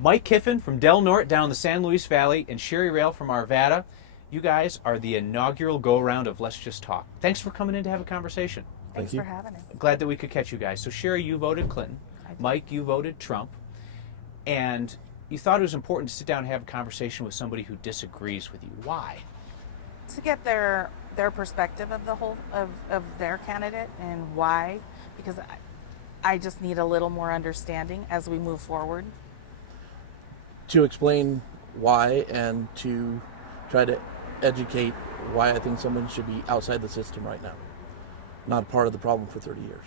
Mike Kiffin from Del Norte down the San Luis Valley and Sherri Rail from Arvada. You guys are the inaugural go-around of Let's Just Talk. Thanks for coming in to have a conversation. Thanks for having us. Glad that we could catch you guys. So Sherri, you voted Clinton. I did. Mike, you voted Trump. And you thought it was important to sit down and have a conversation with somebody who disagrees with you. Why? To get their perspective of the whole of their candidate and why, because I just need a little more understanding as we move forward. To explain why and to try to educate why I think someone should be outside the system right now, not part of the problem for 30 years.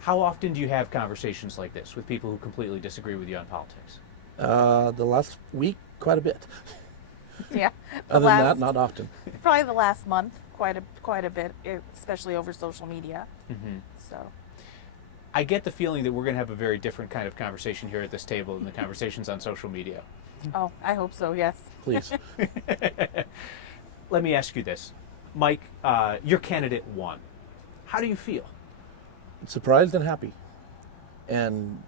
How often do you have conversations like this with people who completely disagree with you on politics? The last week, quite a bit. Yeah. Other than that, not often. Probably the last month, quite a bit, especially over social media. Mm-hmm. So. I get the feeling that we're going to have a very different kind of conversation here at this table than the conversations on social media. Oh, I hope so. Yes. Please. Let me ask you this. Mike, your candidate won. How do you feel? Surprised and happy. And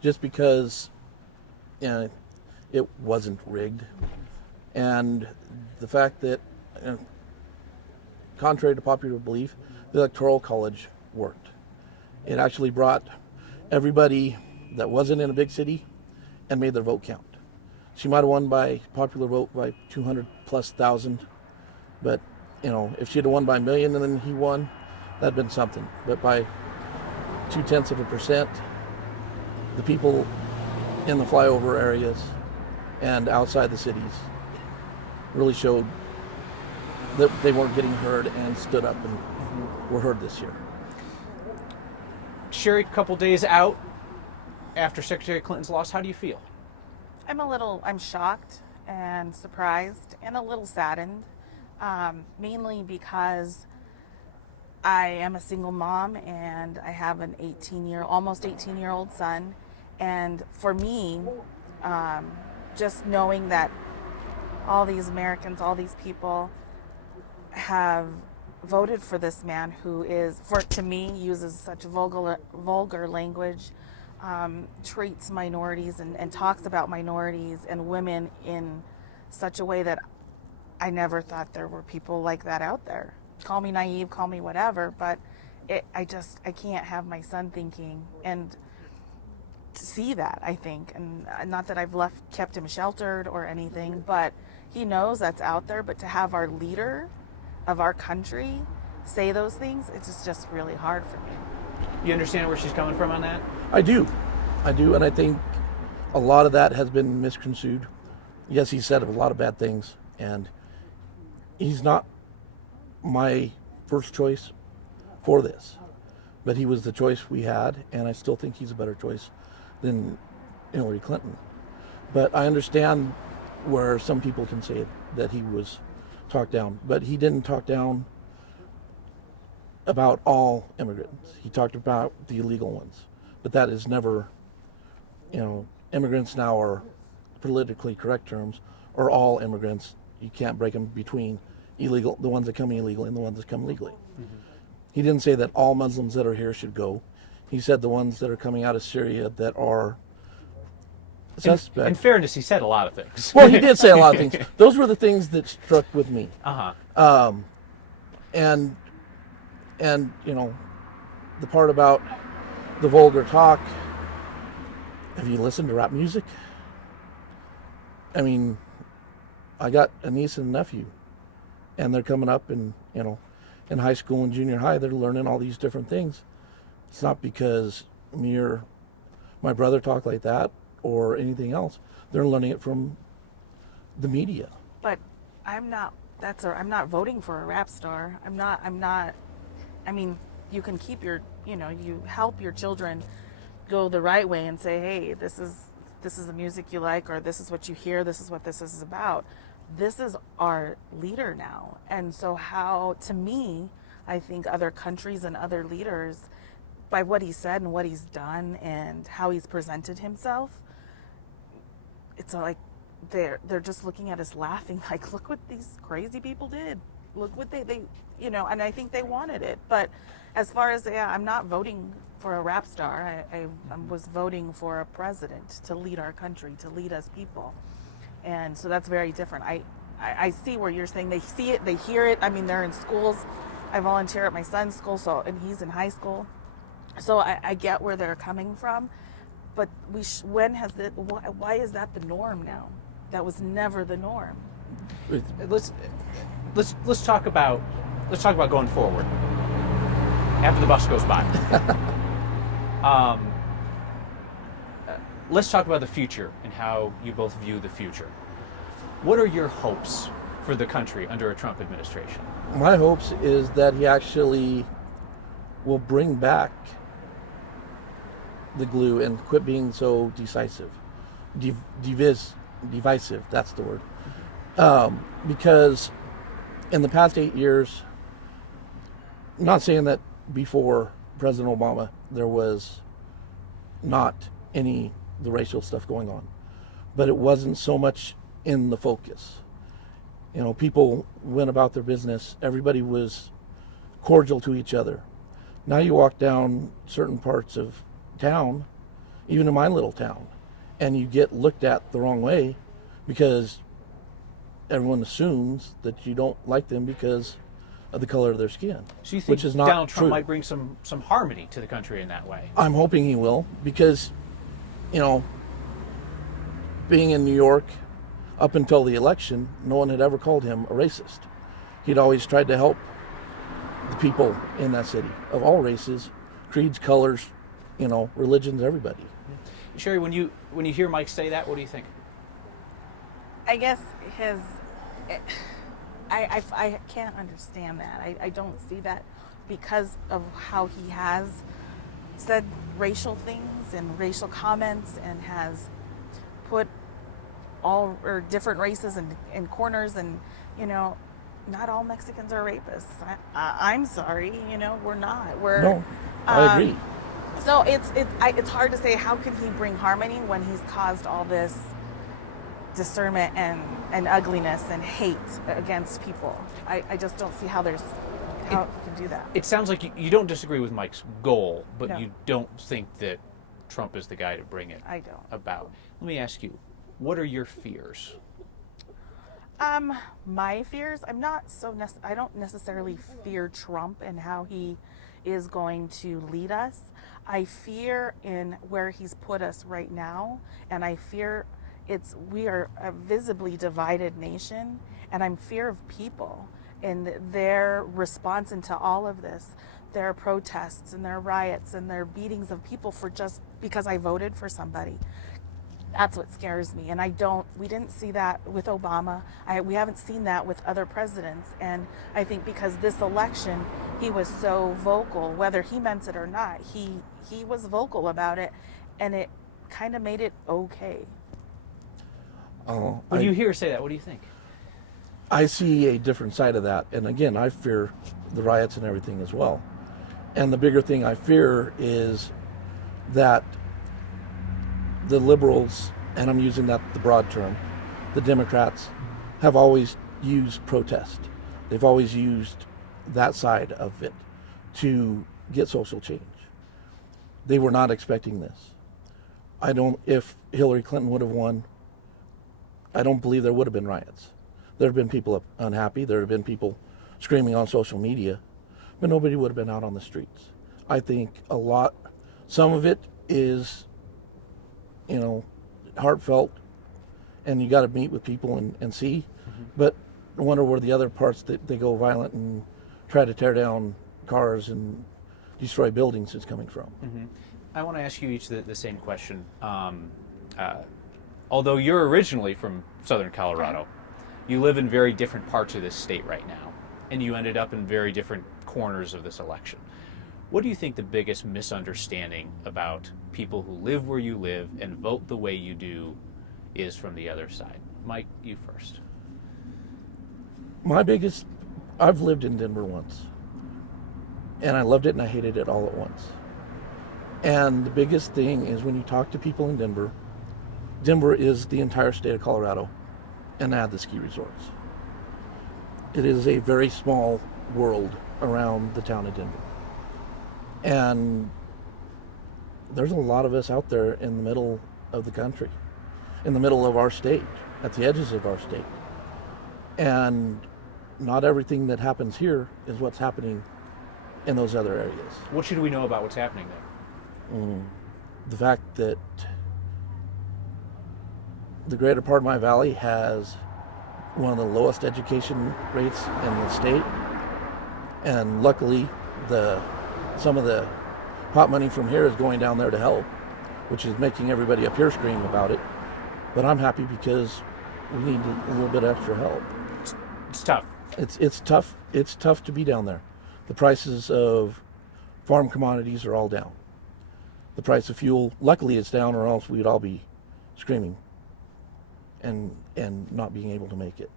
just because it wasn't rigged. And the fact that, contrary to popular belief, the Electoral College worked. It actually brought everybody that wasn't in a big city and made their vote count. She might have won by popular vote by 200 plus thousand, but if she'd have won by a million and then he won, that'd been something. But by 0.2%, the people in the flyover areas and outside the cities really showed that they weren't getting heard and stood up and were heard this year. Sherri, a couple days out after Secretary Clinton's loss, how do you feel? I'm shocked and surprised and a little saddened, mainly because I am a single mom and I have an almost 18-year-old son. And for me, just knowing that all these Americans, all these people have voted for this man who to me, uses such vulgar language, treats minorities and talks about minorities and women in such a way that I never thought there were people like that out there. Call me naive, call me whatever, but I can't have my son thinking and see that, I think. And not that I've kept him sheltered or anything, but he knows that's out there. But to have our leader of our country say those things, it's just really hard for me. You understand where she's coming from on that? I do, and I think a lot of that has been misconstrued. Yes, he said a lot of bad things, and he's not my first choice for this, but he was the choice we had, and I still think he's a better choice than Hillary Clinton. But I understand where some people can say that he was talked down, but he didn't talk down about all immigrants. He talked about the illegal ones, but that is never, immigrants now are politically correct terms, or all immigrants. You can't break them between illegal, the ones that come illegally and the ones that come legally. Mm-hmm. He didn't say that all Muslims that are here should go. He said the ones that are coming out of Syria that are suspect. In fairness, he said a lot of things. Well, he did say a lot of things. Those were the things that struck with me. Uh-huh. And the part about the vulgar talk, have you listened to rap music? I mean, I got a niece and a nephew, and they're coming up in high school and junior high, they're learning all these different things. It's not because me or my brother talk like that or anything else. They're learning it from the media. But I'm not voting for a rap star. I'm not, I mean, you can keep you help your children go the right way and say, hey, this is the music you like, or this is what you hear, this is what this is about. This is our leader now. And so to me, I think other countries and other leaders, by what he said and what he's done and how he's presented himself, it's like they're just looking at us laughing, like, look what these crazy people did. Look what they and I think they wanted it. But as far as, yeah, I'm not voting for a rap star. I was voting for a president to lead our country, to lead us people. And so that's very different. I see where you're saying they see it, they hear it. I mean, they're in schools. I volunteer at my son's school, and he's in high school. So I get where they're coming from. But why is that the norm now? That was never the norm. Let's talk about going forward after the bus goes by. Let's talk about the future and how you both view the future. What are your hopes for the country under a Trump administration? My hopes is that he actually will bring back the glue and quit being so decisive, divisive. That's the word. Because in the past 8 years, I'm not saying that before President Obama there was not the racial stuff going on, but it wasn't so much in the focus. You know, people went about their business. Everybody was cordial to each other. Now you walk down certain parts of town, even in my little town, and you get looked at the wrong way because everyone assumes that you don't like them because of the color of their skin. So you think which is not Donald Trump true. might bring some harmony to the country in that way? I'm hoping he will, because, you know, being in New York up until the election, no one had ever called him a racist. He'd always tried to help the people in that city of all races, creeds, colors, you know, religions, everybody. Sherri, when you hear Mike say that, what do you think? I guess I can't understand that. I don't see that because of how he has said racial things and racial comments and has put all or different races in corners, and, you know, not all Mexicans are rapists. I'm sorry, you know, we're not. No, I agree. So it's hard to say how can he bring harmony when he's caused all this discernment and ugliness and hate against people. I just don't see how he can do that. It sounds like you don't disagree with Mike's goal, but No. you don't think that Trump is the guy to bring it I don't. about. Let me ask you, what are your fears? My fears, I don't necessarily fear Trump and how he is going to lead us. I fear in where he's put us right now, and I fear we are a visibly divided nation, and I'm fear of people and their response into all of this, their protests and their riots and their beatings of people for just because I voted for somebody. That's what scares me. And we didn't see that with Obama. We haven't seen that with other presidents. And I think because this election, he was so vocal, whether he meant it or not, he was vocal about it, and it kind of made it okay. When you hear her say that, what do you think? I see a different side of that. And again, I fear the riots and everything as well. And the bigger thing I fear is that the liberals, and I'm using that the broad term, the Democrats, have always used protest. They've always used that side of it to get social change. They were not expecting this. If Hillary Clinton would have won, I don't believe there would have been riots. There have been people unhappy. There have been people screaming on social media, but nobody would have been out on the streets. I think some of it is, you know, heartfelt, and you got to meet with people and see. Mm-hmm. But I wonder where the other parts that they go violent and try to tear down cars and destroy buildings is coming from. Mm-hmm. I want to ask you each the same question. Although you're originally from Southern Colorado, you live in very different parts of this state right now, and you ended up in very different corners of this election. What do you think the biggest misunderstanding about people who live where you live and vote the way you do is from the other side? Mike, you first. I've lived in Denver once, and I loved it and I hated it all at once. And the biggest thing is when you talk to people in Denver is the entire state of Colorado, and add the ski resorts. It is a very small world around the town of Denver. And there's a lot of us out there in the middle of the country, in the middle of our state, at the edges of our state. And not everything that happens here is what's happening in those other areas. What should we know about what's happening there? The fact that the greater part of my valley has one of the lowest education rates in the state, and luckily some of the pot money from here is going down there to help, which is making everybody up here scream about it. But I'm happy because we need a little bit extra help. It's tough. It's tough. It's tough to be down there. The prices of farm commodities are all down. The price of fuel, luckily, it's down, or else we'd all be screaming and not being able to make it.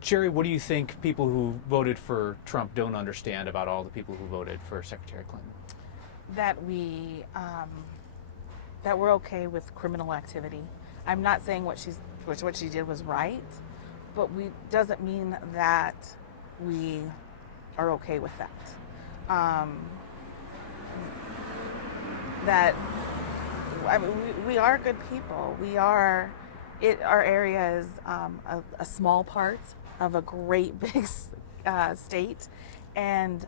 Sherri, what do you think people who voted for Trump don't understand about all the people who voted for Secretary Clinton? That we're okay with criminal activity. I'm not saying what she did was right, but doesn't mean that we are okay with that. We are good people. Our area is a small part of a great big state, and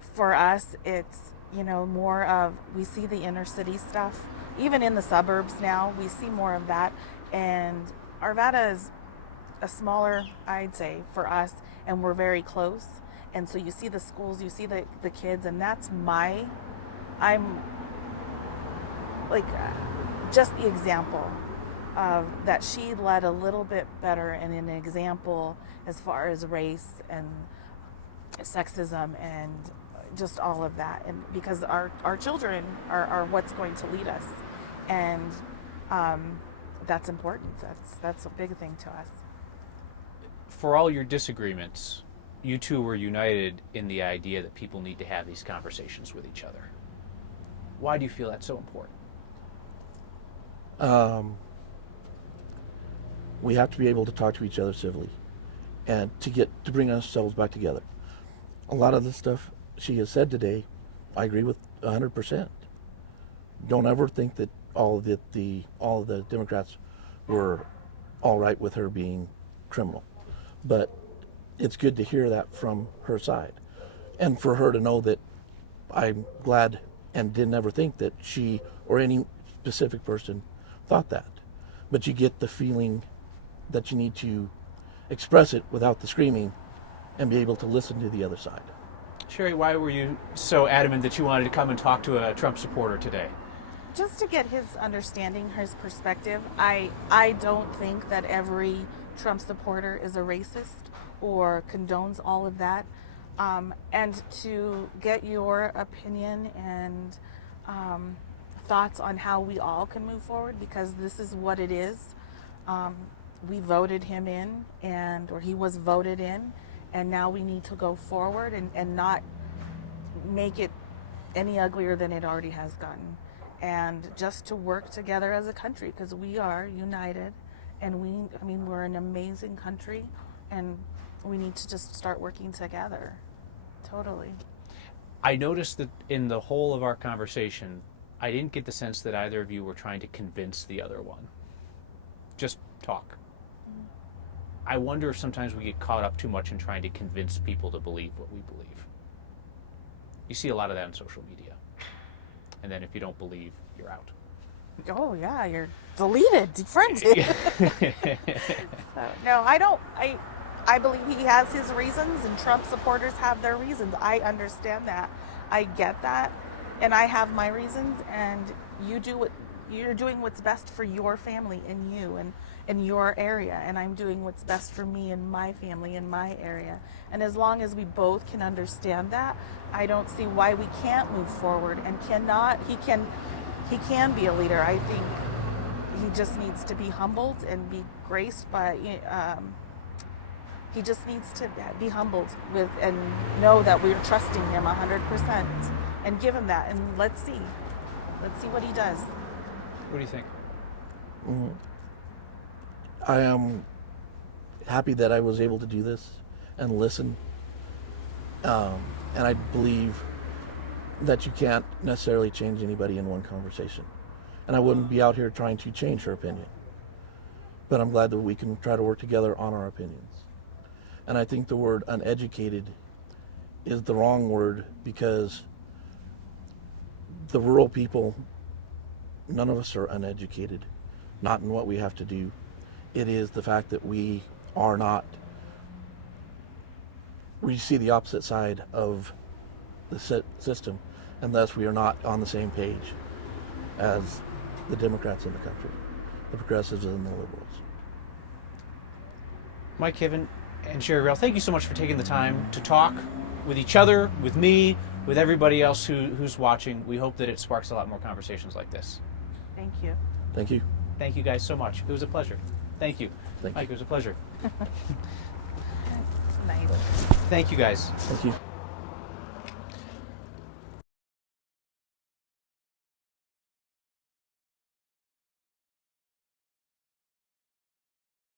for us, it's more of, we see the inner city stuff, even in the suburbs now. We see more of that, and Arvada is a smaller, I'd say, for us, and we're very close. And so you see the schools, you see the kids, and I'm like just the example of that she led a little bit better, and an example as far as race and sexism and just all of that. And because our children are what's going to lead us, and that's important. That's a big thing to us. For all your disagreements, you two were united in the idea that people need to have these conversations with each other. Why do you feel that's so important? We have to be able to talk to each other civilly, and to bring ourselves back together. A lot of the stuff she has said today, I agree with 100%. Don't ever think that all of the Democrats were all right with her being criminal, but it's good to hear that from her side, and for her to know that I'm glad and didn't ever think that she or any specific person thought that. But you get the feeling that you need to express it without the screaming and be able to listen to the other side. Sherri, why were you so adamant that you wanted to come and talk to a Trump supporter today? Just to get his understanding, his perspective. I don't think that every Trump supporter is a racist or condones all of that. And to get your opinion and thoughts on how we all can move forward, because this is what it is. We voted him in, or he was voted in, and now we need to go forward and not make it any uglier than it already has gotten. And just to work together as a country, because we are united, and we're an amazing country, and we need to just start working together. Totally. I noticed that in the whole of our conversation, I didn't get the sense that either of you were trying to convince the other one. Just talk. I wonder if sometimes we get caught up too much in trying to convince people to believe what we believe. You see a lot of that on social media. And then if you don't believe, you're out. Oh yeah, you're deleted, defriended. So, no, I don't. I believe he has his reasons, and Trump supporters have their reasons. I understand that. I get that, and I have my reasons. And you're doing what's best for your family and you and in your area, and I'm doing what's best for me and my family in my area. And as long as we both can understand that, I don't see why we can't move forward and cannot. He can be a leader. I think he just needs to be humbled and be graced by. He just needs to be humbled and know that we're trusting him 100% and give him that. And let's see what he does. What do you think? I am happy that I was able to do this and listen. And I believe that you can't necessarily change anybody in one conversation. And I wouldn't be out here trying to change her opinion. But I'm glad that we can try to work together on our opinions. And I think the word uneducated is the wrong word, because the rural people, none of us are uneducated, not in what we have to do. It is the fact that we are not, we see the opposite side of the system, and thus we are not on the same page as the Democrats in the country, the progressives and the liberals. Mike Kiven and Sherri Rail, thank you so much for taking the time to talk with each other, with me, with everybody else who's watching. We hope that it sparks a lot more conversations like this. Thank you. Thank you. Thank you guys so much. It was a pleasure. Thank you. Thank Mike, you. it was a pleasure. Nice. Thank you guys. Thank you.